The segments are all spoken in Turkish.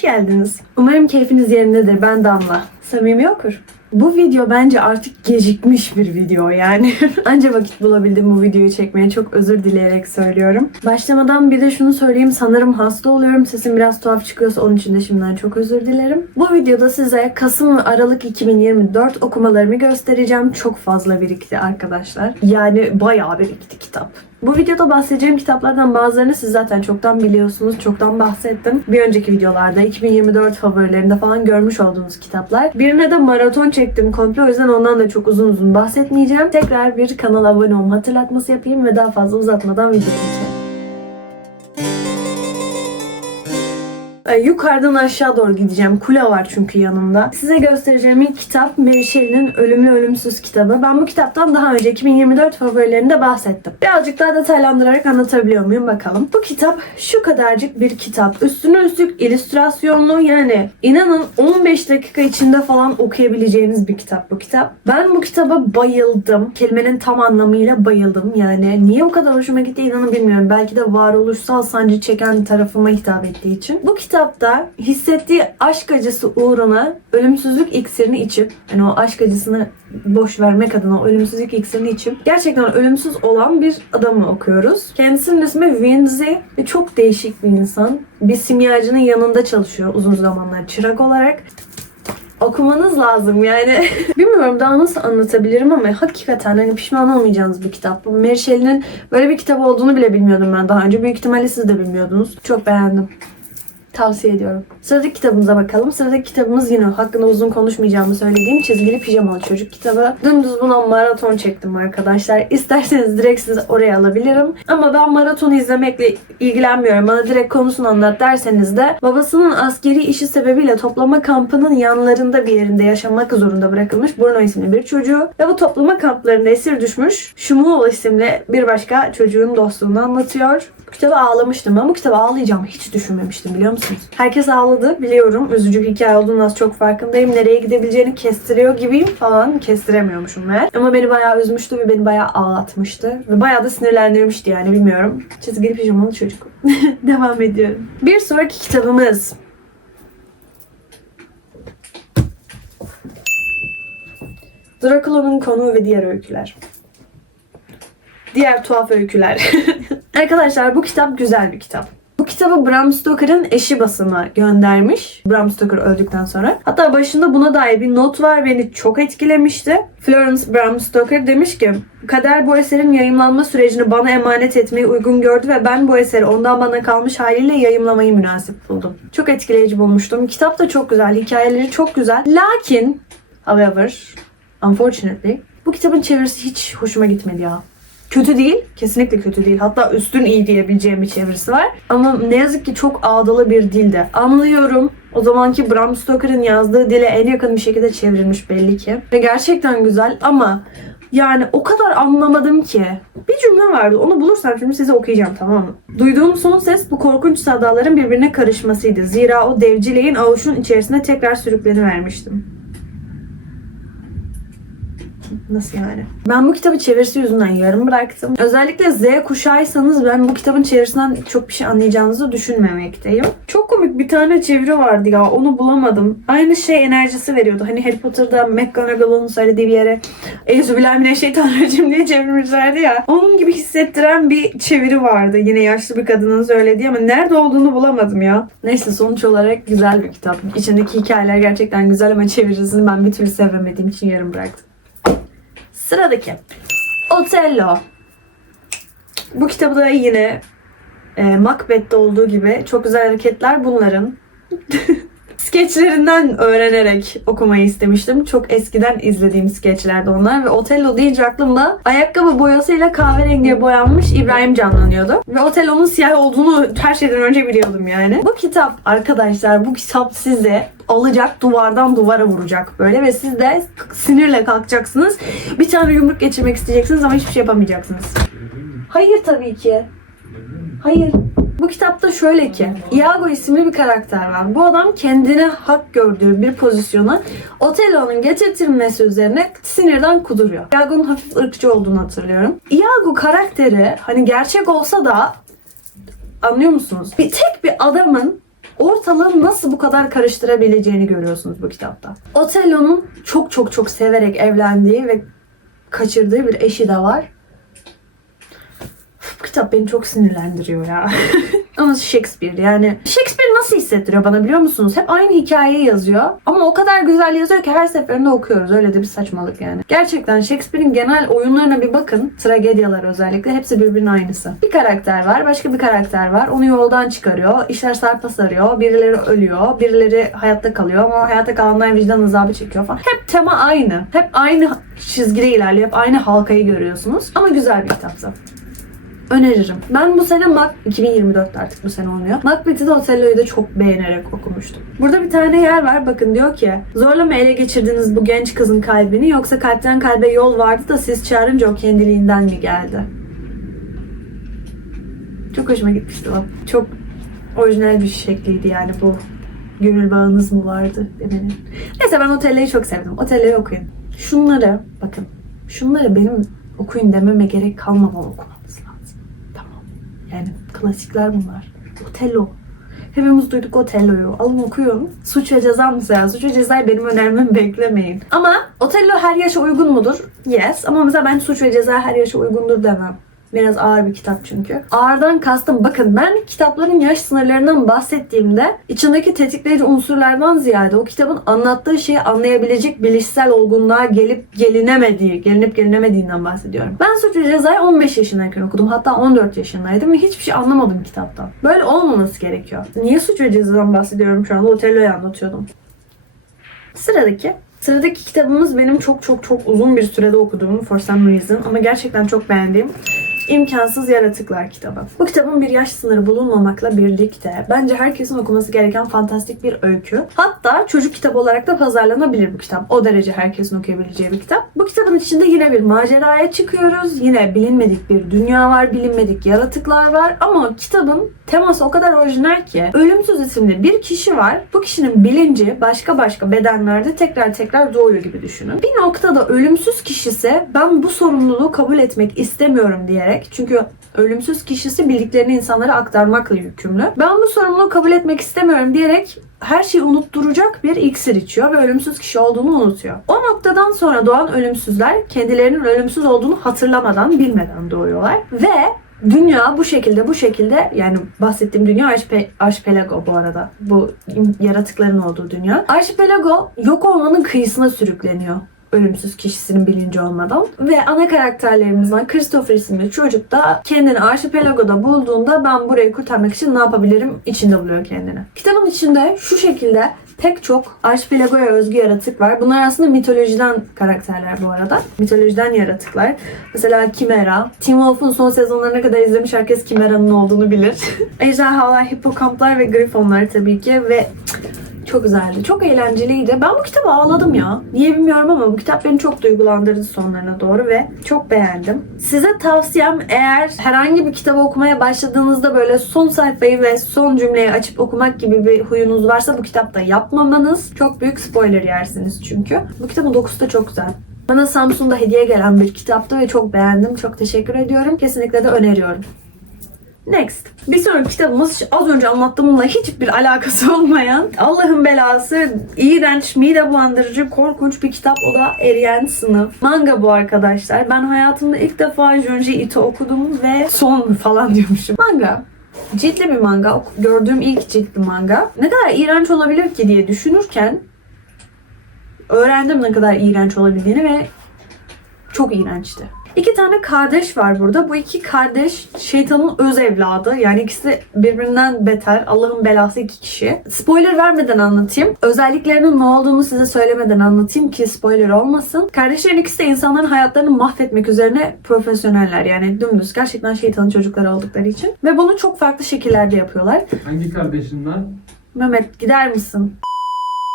hoş geldiniz. Umarım keyfiniz yerindedir. Ben Damla. Samimi okur. Bu video bence artık gecikmiş bir video yani. Anca vakit bulabildim bu videoyu çekmeye. Çok özür dileyerek söylüyorum. Başlamadan bir de şunu söyleyeyim. Sanırım hasta oluyorum. Sesim biraz tuhaf çıkıyorsa onun için de şimdiden çok özür dilerim. Bu videoda size Kasım ve Aralık 2024 okumalarımı göstereceğim. Çok fazla birikti arkadaşlar. Yani bayağı birikti kitap. Bu videoda bahsedeceğim kitaplardan bazılarını siz zaten çoktan biliyorsunuz. Çoktan bahsettim. Bir önceki videolarda 2024 favorilerinde falan görmüş olduğunuz kitaplar. Birine de maraton çektim komple. O yüzden ondan da çok uzun uzun bahsetmeyeceğim. Tekrar bir kanala abone olma hatırlatması yapayım ve daha fazla uzatmadan videoya geçelim. Yukarıdan aşağı doğru gideceğim. Kule var çünkü yanımda. Size göstereceğim ilk kitap Mary Shelley'nin Ölümlü Ölümsüz kitabı. Ben bu kitaptan daha önce 2024 favorilerinde bahsettim. Birazcık daha detaylandırarak anlatabiliyor muyum bakalım. Bu kitap şu kadarcık bir kitap. Üstüne üstlük illüstrasyonlu yani inanın 15 dakika içinde falan okuyabileceğiniz bir kitap bu kitap. Ben bu kitaba bayıldım. Kelimenin tam anlamıyla bayıldım. Yani niye o kadar hoşuma gitti inanın bilmiyorum. Belki de varoluşsal sancı çeken tarafıma hitap ettiği için. Bu kitapta hissettiği aşk acısı uğruna ölümsüzlük iksirini içip hani o aşk acısını boş vermek adına o ölümsüzlük iksirini içip gerçekten ölümsüz olan bir adamı okuyoruz. Kendisinin ismi Windsy ve çok değişik bir insan. Bir simyacının yanında çalışıyor uzun zamanlar çırak olarak okumanız lazım yani. Bilmiyorum daha nasıl anlatabilirim ama hakikaten hani pişman olmayacağınız bir kitap. Bu Mary böyle bir kitap olduğunu bile bilmiyordum ben daha önce. Büyük ihtimalle siz de bilmiyordunuz. Çok beğendim. Tavsiye ediyorum. Sıradaki kitabımıza bakalım. Sıradaki kitabımız yine hakkında uzun konuşmayacağımı söylediğim çizgili pijamalı çocuk kitabı. Dümdüz buna maraton çektim arkadaşlar. İsterseniz direkt sizi oraya alabilirim. Ama ben maraton izlemekle ilgilenmiyorum. Bana direkt konusunu anlat derseniz de babasının askeri işi sebebiyle toplama kampının yanlarında bir yerinde yaşamak zorunda bırakılmış Bruno isimli bir çocuğu ve bu toplama kamplarında esir düşmüş Shmuel isimli bir başka çocuğun dostluğunu anlatıyor. Bu kitabı ağlamıştım. Ben bu kitabı ağlayacağımı hiç düşünmemiştim biliyor musunuz? Herkes ağladı biliyorum. Üzücü bir hikaye olduğunu az çok farkındayım. Nereye gidebileceğini kestiriyor gibiyim falan. Kestiremiyormuşum meğer. Ama beni bayağı üzmüştü ve beni bayağı ağlatmıştı. Ve bayağı da sinirlendirmişti yani bilmiyorum. Çizgili pijamalı çocuk. Devam ediyorum. Bir sonraki kitabımız. Dracula'nın konu ve diğer öyküler. Diğer tuhaf öyküler. Arkadaşlar bu kitap güzel bir kitap. Kitabı Bram Stoker'ın eşi basıma göndermiş. Bram Stoker öldükten sonra. Hatta başında buna dair bir not var. Beni çok etkilemişti. Florence Bram Stoker demiş ki Kader bu eserin yayımlanma sürecini bana emanet etmeyi uygun gördü ve ben bu eseri ondan bana kalmış haliyle yayımlamayı münasip buldum. Çok etkileyici bulmuştum. Kitap da çok güzel, hikayeleri çok güzel. Lakin, however, unfortunately, bu kitabın çevirisi hiç hoşuma gitmedi ya. Kötü değil. Kesinlikle kötü değil. Hatta üstün iyi diyebileceğim bir çevirisi var. Ama ne yazık ki çok ağdalı bir dilde. Anlıyorum. O zamanki Bram Stoker'ın yazdığı dile en yakın bir şekilde çevrilmiş belli ki. Ve gerçekten güzel ama yani o kadar anlamadım ki. Bir cümle vardı. Onu bulursam şimdi size okuyacağım tamam mı? Duyduğum son ses bu korkunç sadaların birbirine karışmasıydı. Zira o devcileyin avuçun içerisine tekrar sürüklenivermiştim. Nasıl yani? Ben bu kitabı çevirisi yüzünden yarım bıraktım. Özellikle Z kuşağıysanız ben bu kitabın çevirisinden çok bir şey anlayacağınızı düşünmemekteyim. Çok komik bir tane çeviri vardı ya onu bulamadım. Aynı şey enerjisi veriyordu. Hani Harry Potter'da McGonagall'ın söylediği bir yere Eyyüzübillahimineşşeytanirracim diye çevirmişlerdi ya. Onun gibi hissettiren bir çeviri vardı. Yine yaşlı bir kadının söylediği ama nerede olduğunu bulamadım ya. Neyse sonuç olarak güzel bir kitap. İçindeki hikayeler gerçekten güzel ama çevirisini ben bir türlü sevemediğim için yarım bıraktım. Sıradaki. Otello. Bu kitabı da yine e, Macbeth'te olduğu gibi çok güzel hareketler bunların. Skeçlerinden öğrenerek okumayı istemiştim. Çok eskiden izlediğim skeçlerdi onlar ve Otello deyince aklımda ayakkabı boyasıyla kahverengiye boyanmış İbrahim canlanıyordu. Ve Otello'nun siyah olduğunu her şeyden önce biliyordum yani. Bu kitap arkadaşlar bu kitap size alacak duvardan duvara vuracak böyle ve siz de sinirle kalkacaksınız. Bir tane yumruk geçirmek isteyeceksiniz ama hiçbir şey yapamayacaksınız. Hayır tabii ki. Hayır. Bu kitapta şöyle ki, Iago isimli bir karakter var. Bu adam kendine hak gördüğü bir pozisyona Otello'nun getirtilmesi üzerine sinirden kuduruyor. Iago'nun hafif ırkçı olduğunu hatırlıyorum. Iago karakteri hani gerçek olsa da anlıyor musunuz? Bir tek bir adamın ortalığı nasıl bu kadar karıştırabileceğini görüyorsunuz bu kitapta. Otello'nun çok çok çok severek evlendiği ve kaçırdığı bir eşi de var. Kitap beni çok sinirlendiriyor ya. Ama Shakespeare yani. Shakespeare nasıl hissettiriyor bana biliyor musunuz? Hep aynı hikayeyi yazıyor. Ama o kadar güzel yazıyor ki her seferinde okuyoruz. Öyle de bir saçmalık yani. Gerçekten Shakespeare'in genel oyunlarına bir bakın. Tragedyalar özellikle. Hepsi birbirinin aynısı. Bir karakter var. Başka bir karakter var. Onu yoldan çıkarıyor. İşler sarpa sarıyor. Birileri ölüyor. Birileri hayatta kalıyor. Ama hayatta kalanlar vicdan azabı çekiyor falan. Hep tema aynı. Hep aynı çizgide ilerliyor. Hep aynı halkayı görüyorsunuz. Ama güzel bir kitaptı öneririm. Ben bu sene Mac 2024'te artık bu sene oluyor. Macbeth'i de Othello'yu da çok beğenerek okumuştum. Burada bir tane yer var bakın diyor ki zorla mı ele geçirdiniz bu genç kızın kalbini yoksa kalpten kalbe yol vardı da siz çağırınca o kendiliğinden mi geldi? Çok hoşuma gitmişti o. Çok orijinal bir şekliydi yani bu. Gönül bağınız mı vardı demenin. Neyse ben Otello'yu çok sevdim. Otello'yu okuyun. Şunları bakın. Şunları benim okuyun dememe gerek lazım. Tamam. Yani klasikler bunlar. Otello. Hepimiz duyduk Otello'yu. Alın okuyun. Suç ve ceza mesela. Suç ve cezayı benim önermemi beklemeyin. Ama Otello her yaşa uygun mudur? Yes. Ama mesela ben suç ve ceza her yaşa uygundur demem. Biraz ağır bir kitap çünkü. Ağırdan kastım bakın ben kitapların yaş sınırlarından bahsettiğimde içindeki tetikleyici unsurlardan ziyade o kitabın anlattığı şeyi anlayabilecek bilişsel olgunluğa gelip gelinemediği, gelinip gelinemediğinden bahsediyorum. Ben Suç ve Ceza'yı 15 yaşındayken okudum. Hatta 14 yaşındaydım ve hiçbir şey anlamadım kitaptan. Böyle olmaması gerekiyor. Niye Suç ve Ceza'dan bahsediyorum şu anda? Otello'yu anlatıyordum. Sıradaki Sıradaki kitabımız benim çok çok çok uzun bir sürede okuduğum For Some Reason ama gerçekten çok beğendiğim İmkansız Yaratıklar kitabı. Bu kitabın bir yaş sınırı bulunmamakla birlikte bence herkesin okuması gereken fantastik bir öykü. Hatta çocuk kitabı olarak da pazarlanabilir bu kitap. O derece herkesin okuyabileceği bir kitap. Bu kitabın içinde yine bir maceraya çıkıyoruz. Yine bilinmedik bir dünya var, bilinmedik yaratıklar var ama kitabın teması o kadar orijinal ki ölümsüz isimli bir kişi var. Bu kişinin bilinci başka başka bedenlerde tekrar tekrar doğuyor gibi düşünün. Bir noktada ölümsüz kişisi ben bu sorumluluğu kabul etmek istemiyorum diyerek çünkü ölümsüz kişisi bildiklerini insanlara aktarmakla yükümlü. Ben bu sorumluluğu kabul etmek istemiyorum diyerek her şeyi unutturacak bir iksir içiyor ve ölümsüz kişi olduğunu unutuyor. O noktadan sonra doğan ölümsüzler kendilerinin ölümsüz olduğunu hatırlamadan, bilmeden doğuyorlar ve Dünya bu şekilde bu şekilde yani bahsettiğim dünya arşipe, arşipelago bu arada. Bu yaratıkların olduğu dünya. Arşipelago yok olmanın kıyısına sürükleniyor ölümsüz kişisinin bilinci olmadan. Ve ana karakterlerimizden Christopher isimli çocuk da kendini arşipelagoda bulduğunda ben burayı kurtarmak için ne yapabilirim içinde buluyor kendini. Kitabın içinde şu şekilde pek çok arşipelagoya özgü yaratık var. Bunlar aslında mitolojiden karakterler bu arada. Mitolojiden yaratıklar. Mesela Kimera. Teen Wolf'un son sezonlarına kadar izlemiş herkes Kimera'nın olduğunu bilir. Ejderhalar, hipokamplar ve grifonlar tabii ki ve çok güzeldi. Çok eğlenceliydi. Ben bu kitaba ağladım ya. Niye bilmiyorum ama bu kitap beni çok duygulandırdı sonlarına doğru ve çok beğendim. Size tavsiyem eğer herhangi bir kitabı okumaya başladığınızda böyle son sayfayı ve son cümleyi açıp okumak gibi bir huyunuz varsa bu kitapta yapmamanız. Çok büyük spoiler yersiniz çünkü. Bu kitabın dokusu da çok güzel. Bana Samsun'da hediye gelen bir kitaptı ve çok beğendim. Çok teşekkür ediyorum. Kesinlikle de öneriyorum. Next. Bir sonraki kitabımız az önce anlattığımla hiçbir alakası olmayan Allah'ın belası, iğrenç, mide bulandırıcı, korkunç bir kitap. O da Eriyen Sınıf. Manga bu arkadaşlar. Ben hayatımda ilk defa Junji Ito okudum ve son falan diyormuşum. Manga. Ciltli bir manga. Gördüğüm ilk ciltli manga. Ne kadar iğrenç olabilir ki diye düşünürken öğrendim ne kadar iğrenç olabildiğini ve çok iğrençti. İki tane kardeş var burada. Bu iki kardeş şeytanın öz evladı. Yani ikisi birbirinden beter. Allah'ın belası iki kişi. Spoiler vermeden anlatayım. Özelliklerinin ne olduğunu size söylemeden anlatayım ki spoiler olmasın. Kardeşlerin ikisi de insanların hayatlarını mahvetmek üzerine profesyoneller. Yani dümdüz. Gerçekten şeytanın çocukları oldukları için. Ve bunu çok farklı şekillerde yapıyorlar. Hangi kardeşinden? Mehmet gider misin?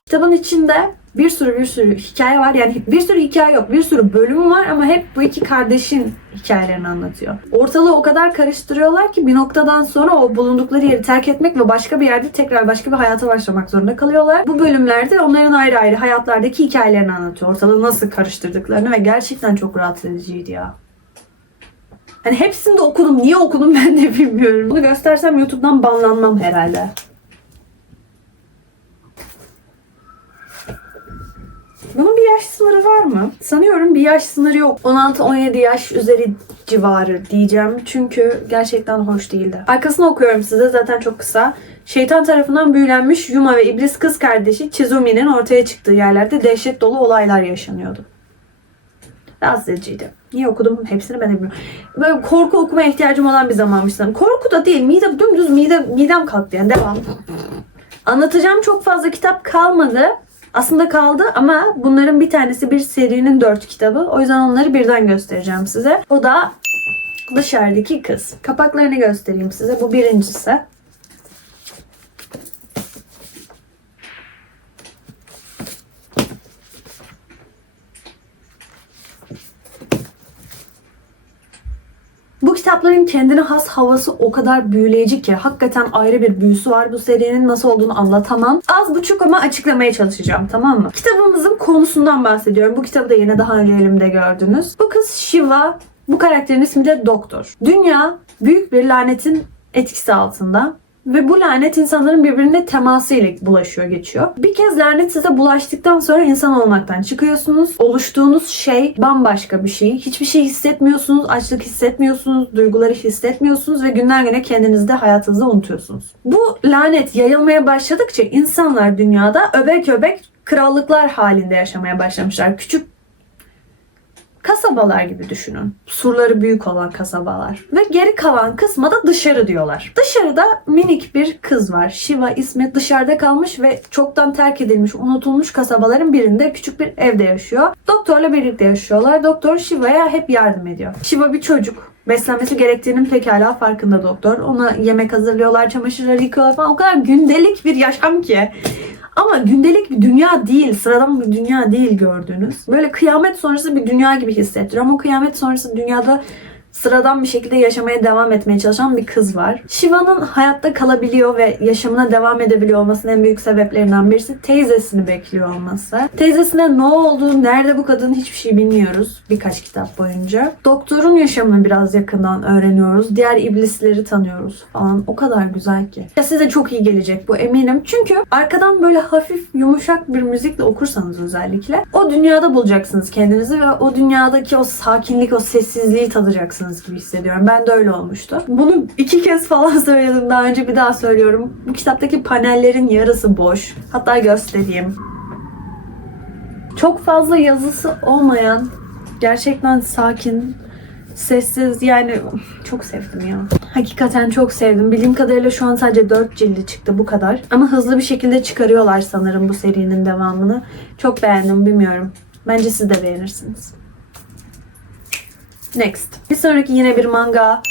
Kitabın içinde bir sürü bir sürü hikaye var. Yani bir sürü hikaye yok. Bir sürü bölüm var ama hep bu iki kardeşin hikayelerini anlatıyor. Ortalığı o kadar karıştırıyorlar ki bir noktadan sonra o bulundukları yeri terk etmek ve başka bir yerde tekrar başka bir hayata başlamak zorunda kalıyorlar. Bu bölümlerde onların ayrı ayrı hayatlardaki hikayelerini anlatıyor. Ortalığı nasıl karıştırdıklarını ve gerçekten çok rahatsız ediciydi ya. Hani hepsini de okudum. Niye okudum ben de bilmiyorum. Bunu göstersem YouTube'dan banlanmam herhalde. Yaş sınırı yok. 16-17 yaş üzeri civarı diyeceğim. Çünkü gerçekten hoş değildi. Arkasını okuyorum size zaten çok kısa. Şeytan tarafından büyülenmiş Yuma ve iblis kız kardeşi Chizumi'nin ortaya çıktığı yerlerde dehşet dolu olaylar yaşanıyordu. Rahatsız ediciydi. Niye okudum hepsini ben de bilmiyorum. Böyle korku okumaya ihtiyacım olan bir zamanmış sanırım. Korku da değil. Mide, dümdüz mide, midem kalktı yani. Devam. Anlatacağım çok fazla kitap kalmadı. Aslında kaldı ama bunların bir tanesi bir serinin dört kitabı. O yüzden onları birden göstereceğim size. O da Dışarıdaki Kız. Kapaklarını göstereyim size. Bu birincisi. Kitapların kendine has havası o kadar büyüleyici ki hakikaten ayrı bir büyüsü var. Bu serinin nasıl olduğunu anlatamam. Az buçuk ama açıklamaya çalışacağım tamam mı? Kitabımızın konusundan bahsediyorum. Bu kitabı da yine daha önce elimde gördünüz. Bu kız Shiva. Bu karakterin ismi de Doktor. Dünya büyük bir lanetin etkisi altında. Ve bu lanet insanların birbirine teması ile bulaşıyor, geçiyor. Bir kez lanet size bulaştıktan sonra insan olmaktan çıkıyorsunuz. Oluştuğunuz şey bambaşka bir şey. Hiçbir şey hissetmiyorsunuz, açlık hissetmiyorsunuz, duyguları hissetmiyorsunuz ve günden güne kendinizi de hayatınızda unutuyorsunuz. Bu lanet yayılmaya başladıkça insanlar dünyada öbek öbek krallıklar halinde yaşamaya başlamışlar. Küçük kasabalar gibi düşünün. Surları büyük olan kasabalar. Ve geri kalan kısma da dışarı diyorlar. Dışarıda minik bir kız var. Shiva ismi dışarıda kalmış ve çoktan terk edilmiş, unutulmuş kasabaların birinde küçük bir evde yaşıyor. Doktorla birlikte yaşıyorlar. Doktor Shiva'ya hep yardım ediyor. Shiva bir çocuk. Beslenmesi gerektiğinin pekala farkında doktor. Ona yemek hazırlıyorlar, çamaşırları yıkıyorlar falan. O kadar gündelik bir yaşam ki. Ama gündelik bir dünya değil, sıradan bir dünya değil gördüğünüz. Böyle kıyamet sonrası bir dünya gibi hissettiriyor. Ama kıyamet sonrası dünyada sıradan bir şekilde yaşamaya devam etmeye çalışan bir kız var. Shiva'nın hayatta kalabiliyor ve yaşamına devam edebiliyor olmasının en büyük sebeplerinden birisi teyzesini bekliyor olması. Teyzesine ne oldu, nerede bu kadın hiçbir şey bilmiyoruz birkaç kitap boyunca. Doktorun yaşamını biraz yakından öğreniyoruz. Diğer iblisleri tanıyoruz falan. O kadar güzel ki. Ya size çok iyi gelecek bu eminim. Çünkü arkadan böyle hafif yumuşak bir müzikle okursanız özellikle o dünyada bulacaksınız kendinizi ve o dünyadaki o sakinlik, o sessizliği tadacaksınız gibi hissediyorum. Ben de öyle olmuştu. Bunu iki kez falan söyledim daha önce bir daha söylüyorum. Bu kitaptaki panellerin yarısı boş. Hatta göstereyim. Çok fazla yazısı olmayan, gerçekten sakin, sessiz yani çok sevdim ya. Hakikaten çok sevdim. Bildiğim kadarıyla şu an sadece 4 cildi çıktı bu kadar. Ama hızlı bir şekilde çıkarıyorlar sanırım bu serinin devamını. Çok beğendim bilmiyorum. Bence siz de beğenirsiniz. Next. Bir sonraki yine bir manga.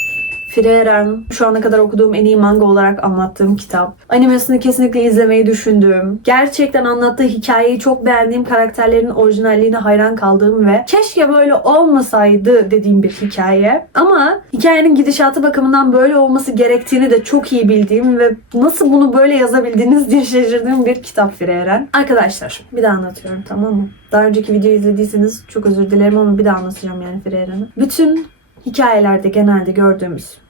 Frieren. Şu ana kadar okuduğum en iyi manga olarak anlattığım kitap. Animesini kesinlikle izlemeyi düşündüğüm. Gerçekten anlattığı hikayeyi çok beğendiğim karakterlerin orijinalliğine hayran kaldığım ve keşke böyle olmasaydı dediğim bir hikaye. Ama hikayenin gidişatı bakımından böyle olması gerektiğini de çok iyi bildiğim ve nasıl bunu böyle yazabildiniz diye şaşırdığım bir kitap Frieren. Arkadaşlar bir daha anlatıyorum tamam mı? Daha önceki videoyu izlediyseniz çok özür dilerim ama bir daha anlatacağım yani Frieren'i. Bütün hikayelerde genelde gördüğümüz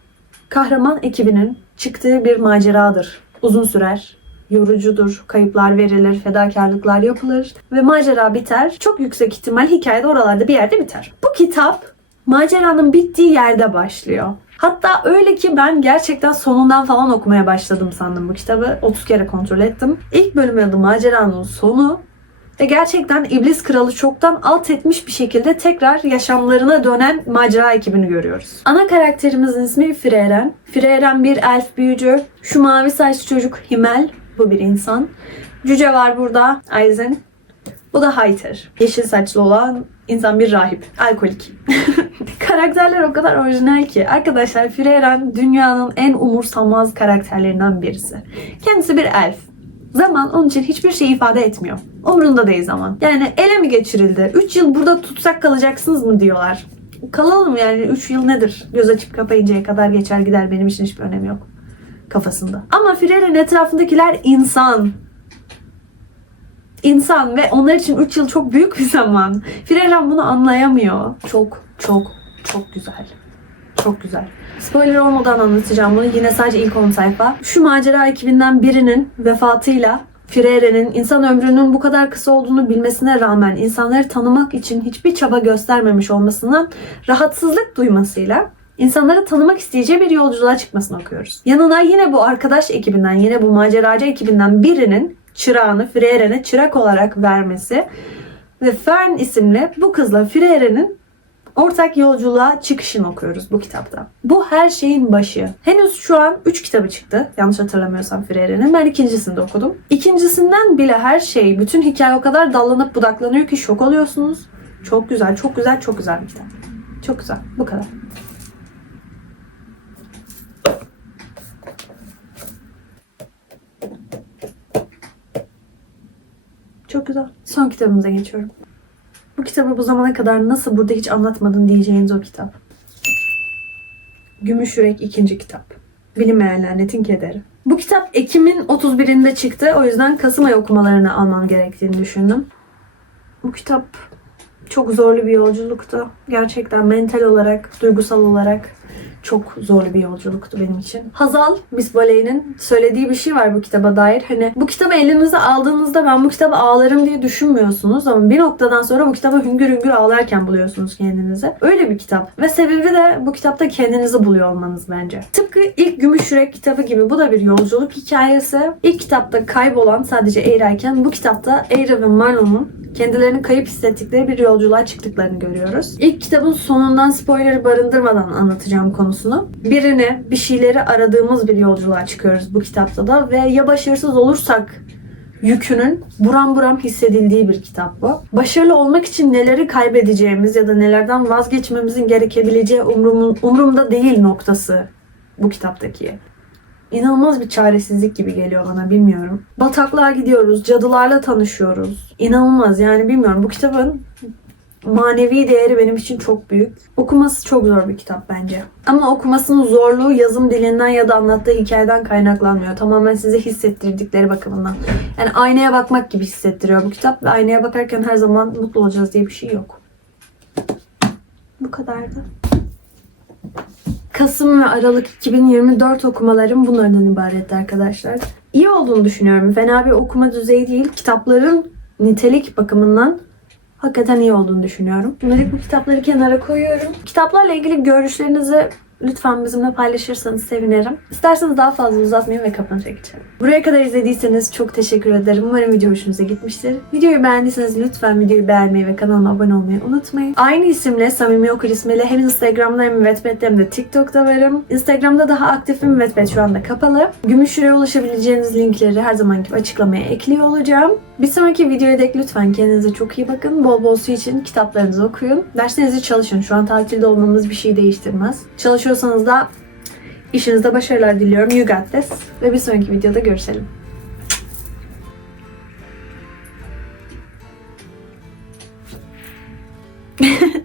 kahraman ekibinin çıktığı bir maceradır. Uzun sürer, yorucudur, kayıplar verilir, fedakarlıklar yapılır ve macera biter. Çok yüksek ihtimal hikayede oralarda bir yerde biter. Bu kitap maceranın bittiği yerde başlıyor. Hatta öyle ki ben gerçekten sonundan falan okumaya başladım sandım bu kitabı. 30 kere kontrol ettim. İlk bölümün adı Maceranın Sonu ve gerçekten İblis Kralı çoktan alt etmiş bir şekilde tekrar yaşamlarına dönen macera ekibini görüyoruz. Ana karakterimizin ismi Frieren. Frieren bir elf büyücü. Şu mavi saçlı çocuk Himmel. Bu bir insan. Cüce var burada. Aizen. Bu da Hayter. Yeşil saçlı olan insan bir rahip. Alkolik. Karakterler o kadar orijinal ki. Arkadaşlar Frieren dünyanın en umursamaz karakterlerinden birisi. Kendisi bir elf. Zaman onun için hiçbir şey ifade etmiyor. Umrunda değil zaman. Yani ele mi geçirildi? 3 yıl burada tutsak kalacaksınız mı diyorlar. Kalalım yani 3 yıl nedir? Göz açıp kapayıncaya kadar geçer gider benim için hiçbir önemi yok. Kafasında. Ama Firer'in etrafındakiler insan. İnsan ve onlar için 3 yıl çok büyük bir zaman. Fireren bunu anlayamıyor. Çok çok çok güzel. Çok güzel. Spoiler olmadan anlatacağım bunu. Yine sadece ilk 10 sayfa. Şu macera ekibinden birinin vefatıyla Freire'nin insan ömrünün bu kadar kısa olduğunu bilmesine rağmen insanları tanımak için hiçbir çaba göstermemiş olmasından rahatsızlık duymasıyla insanları tanımak isteyeceği bir yolculuğa çıkmasını okuyoruz. Yanına yine bu arkadaş ekibinden, yine bu maceracı ekibinden birinin çırağını Freire'ne çırak olarak vermesi ve Fern isimli bu kızla Freire'nin ortak yolculuğa çıkışını okuyoruz bu kitapta. Bu her şeyin başı. Henüz şu an 3 kitabı çıktı. Yanlış hatırlamıyorsam Freire'nin. Ben ikincisini de okudum. İkincisinden bile her şey, bütün hikaye o kadar dallanıp budaklanıyor ki şok oluyorsunuz. Çok güzel, çok güzel, çok güzel bir kitap. Çok güzel. Bu kadar. Çok güzel. Son kitabımıza geçiyorum. Bu kitabı bu zamana kadar nasıl burada hiç anlatmadın diyeceğiniz o kitap. Gümüş Yürek ikinci kitap. Bilinmeyen Lanetin Kederi. Bu kitap Ekim'in 31'inde çıktı. O yüzden Kasım ayı okumalarını almam gerektiğini düşündüm. Bu kitap çok zorlu bir yolculuktu. Gerçekten mental olarak, duygusal olarak çok zorlu bir yolculuktu benim için. Hazal Miss Baley'nin söylediği bir şey var bu kitaba dair. Hani bu kitabı elinize aldığınızda ben bu kitabı ağlarım diye düşünmüyorsunuz ama bir noktadan sonra bu kitabı hüngür hüngür ağlarken buluyorsunuz kendinizi. Öyle bir kitap. Ve sebebi de bu kitapta kendinizi buluyor olmanız bence. Tıpkı ilk Gümüş Yürek kitabı gibi bu da bir yolculuk hikayesi. İlk kitapta kaybolan sadece Eyra'yken bu kitapta Eyra ve Marlon'un kendilerini kayıp hissettikleri bir yolculuğa çıktıklarını görüyoruz. İlk kitabın sonundan spoiler barındırmadan anlatacağım konusunu. Birini, bir şeyleri aradığımız bir yolculuğa çıkıyoruz bu kitapta da ve ya başarısız olursak yükünün buram buram hissedildiği bir kitap bu. Başarılı olmak için neleri kaybedeceğimiz ya da nelerden vazgeçmemizin gerekebileceği umrumun, umrumda değil noktası bu kitaptaki. İnanılmaz bir çaresizlik gibi geliyor bana bilmiyorum. Bataklığa gidiyoruz, cadılarla tanışıyoruz. İnanılmaz yani bilmiyorum bu kitabın manevi değeri benim için çok büyük. Okuması çok zor bir kitap bence. Ama okumasının zorluğu yazım dilinden ya da anlattığı hikayeden kaynaklanmıyor. Tamamen size hissettirdikleri bakımından. Yani aynaya bakmak gibi hissettiriyor bu kitap ve aynaya bakarken her zaman mutlu olacağız diye bir şey yok. Bu kadardı. Kasım ve Aralık 2024 okumalarım bunlardan ibaretti arkadaşlar. İyi olduğunu düşünüyorum. Fena bir okuma düzeyi değil. Kitapların nitelik bakımından hakikaten iyi olduğunu düşünüyorum. Şimdilik bu kitapları kenara koyuyorum. Kitaplarla ilgili görüşlerinizi lütfen bizimle paylaşırsanız sevinirim. İsterseniz daha fazla uzatmayayım ve kapanışa geçelim. Buraya kadar izlediyseniz çok teşekkür ederim. Umarım video hoşunuza gitmiştir. Videoyu beğendiyseniz lütfen videoyu beğenmeyi ve kanalıma abone olmayı unutmayın. Aynı isimle Samimi Okur ismiyle hem Instagram'da hem Wattpad'de hem de TikTok'ta varım. Instagram'da daha aktifim. Wattpad şu anda kapalı. Gümüşüre'ye ulaşabileceğiniz linkleri her zaman gibi açıklamaya ekliyor olacağım. Bir sonraki videoya dek lütfen kendinize çok iyi bakın. Bol bol su için kitaplarınızı okuyun. Derslerinizi çalışın. Şu an tatilde olmamız bir şey değiştirmez. Çalışıyorsanız da işinizde başarılar diliyorum. You got this. Ve bir sonraki videoda görüşelim.